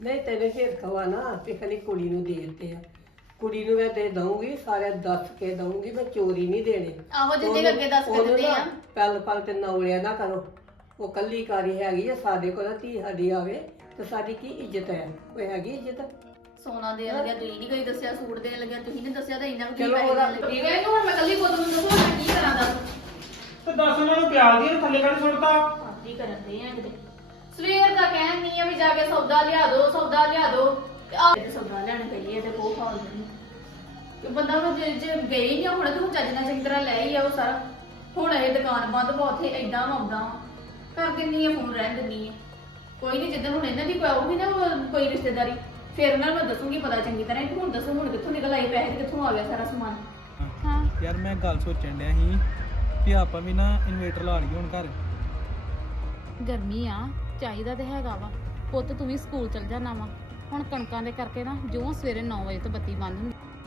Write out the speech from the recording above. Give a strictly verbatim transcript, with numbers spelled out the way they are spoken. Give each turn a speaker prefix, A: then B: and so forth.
A: ਨਹੀਂ ਤੈਨੂੰ ਫੇਰ ਕਵਾ ਨਾ ਵੀ ਖਾਲੀ ਕੁੜੀ ਨੂੰ ਦੇ ਦਿੱਤੇ ਆ। ਕੁੜੀ ਨੂੰ ਮੈਂ ਦੇ ਦਊਂਗੀ, ਸਾਰੇ ਦੱਸ ਕੇ ਦਊਂਗੀ, ਮੈਂ ਚੋਰੀ ਨਹੀਂ ਦੇਣੇ।
B: ਆਹੋ ਜਿੱਦੇ ਅੱਗੇ ਦੱਸ ਕੇ ਦਿੰਦੇ ਆ।
A: ਪਲ ਪਲ ਤੇ ਨੌਲਿਆ ਨਾ ਕਰੋ। ਉਹ ਕੱਲੀ ਕਾਰੀ ਹੈਗੀ ਆ, ਸਾਡੇ ਕੋਲ ਧੀ ਸਾਡੀ ਆਵੇ ਤੇ ਸਾਡੀ ਕੀ ਇੱਜ਼ਤ ਹੈ? ਕੋਈ ਹੈਗੀ ਇੱਜ਼ਤ?
B: ਸੋਨਾ ਦੇਣ ਲੱਗਿਆ ਤੁਸੀਂ ਨਹੀਂ ਕੋਈ ਦੱਸਿਆ, ਸੂਟ ਦੇਣ ਲੱਗਿਆ ਤੁਸੀਂ ਨਹੀਂ ਦੱਸਿਆ, ਤਾਂ ਇੰਨਾ ਵੀ
A: ਚਲੋ ਉਹਦਾ-
B: ਠੀਕ ਹੈ। ਹੁਣ ਮੈਂ ਕੱਲੀ ਪੁੱਤ ਨੂੰ ਦੱਸੋ ਮੈਂ ਕੀ ਕਰਾਂ ਦੱਸ।
C: ਤੇ ਦੱਸ ਉਹਨਾਂ ਨੂੰ ਪਿਆਰ ਦੀ ਥੱਲੇ ਕੱਢ ਸੁੱਟਤਾ।
B: ਆਦੀ ਕਰਨ ਦੇ ਆ ਕਿਤੇ ਸਵੇਰ ਦਾ ਕਹਿਣ ਨਹੀਂ ਆ ਵੀ ਜਾ ਕੇ ਸੌਦਾ ਲਿਆ ਦੋ, ਸੌਦਾ ਲਿਆ ਦੋ, ਤੇ ਆ ਤੇ ਸੌਦਾ ਲੈਣ ਗਈ ਹੈ ਤੇ ਉਹ ਖਾਲ ਨਹੀਂ ਕਿ ਬੰਦਾ ਉਹ ਜੇ ਜੇ ਗਈ ਨਹੀਂ ਹੁਣ ਤੇ ਹੁਣ ਚੱਜ ਨਾਲ ਚੰਗੀ ਤਰ੍ਹਾਂ ਲੈ ਹੀ ਆ ਉਹ ਸਾਰਾ। ਹੁਣ ਇਹ ਦੁਕਾਨ ਬੰਦ ਪਾ ਉੱਥੇ ਏਦਾਂ ਆਉਂਦਾ ਕਰ ਦਿੰਨੀ ਆ, ਫੋਨ ਰਹਿਣ ਦਿੰਨੀ ਆ। ਕੋਈ ਨਹੀਂ ਜਿੱਦਾਂ ਹੁਣ ਇਹਨਾਂ ਦੀ ਕੋਈ ਆਊਗੀ ਨਾ ਕੋਈ ਰਿਸ਼ਤੇਦਾਰੀ, ਫਿਰ ਉਹਨਾਂ ਨੂੰ ਮੈਂ ਦੱਸੂਗੀ ਪਤਾ ਚੰਗੀ ਤਰ੍ਹਾਂ ਕਿ ਹੁਣ ਦੱਸੋ ਹੁਣ ਕਿੱਥੋਂ ਨਿਕਲ ਆਏ ਪੈਸੇ ਤੇ ਕਿੱਥੋਂ ਆ ਗਿਆ ਸਾਰਾ ਸਮਾਨ।
D: ਹਾਂ
C: ਯਾਰ ਮੈਂ ਗੱਲ ਸੋਚਣ ਡਿਆ ਸੀ ਕਿ ਆਪਾਂ ਵੀ ਨਾ ਇਨਵੇਟਰ ਲਾ ਲਈਏ ਹੁਣ ਘਰ।
D: ਗਰਮੀ ਆ, ਚਾਹੀਦਾ ਤੇ ਹੈਗਾ ਵਾ। ਪੁੱਤ ਤੂੰ ਵੀ ਸਕੂਲ ਚਲ ਜਾਣਾ ਵਾ। ਹੁਣ ਕਣਕਾਂ ਦੇ ਕਰਕੇ ਨਾ ਜੋ ਸਵੇਰੇ ਨੌ ਵਜੇ ਤੋਂ ਬੱਤੀ ਬੰਦ ਹੁੰਦੀ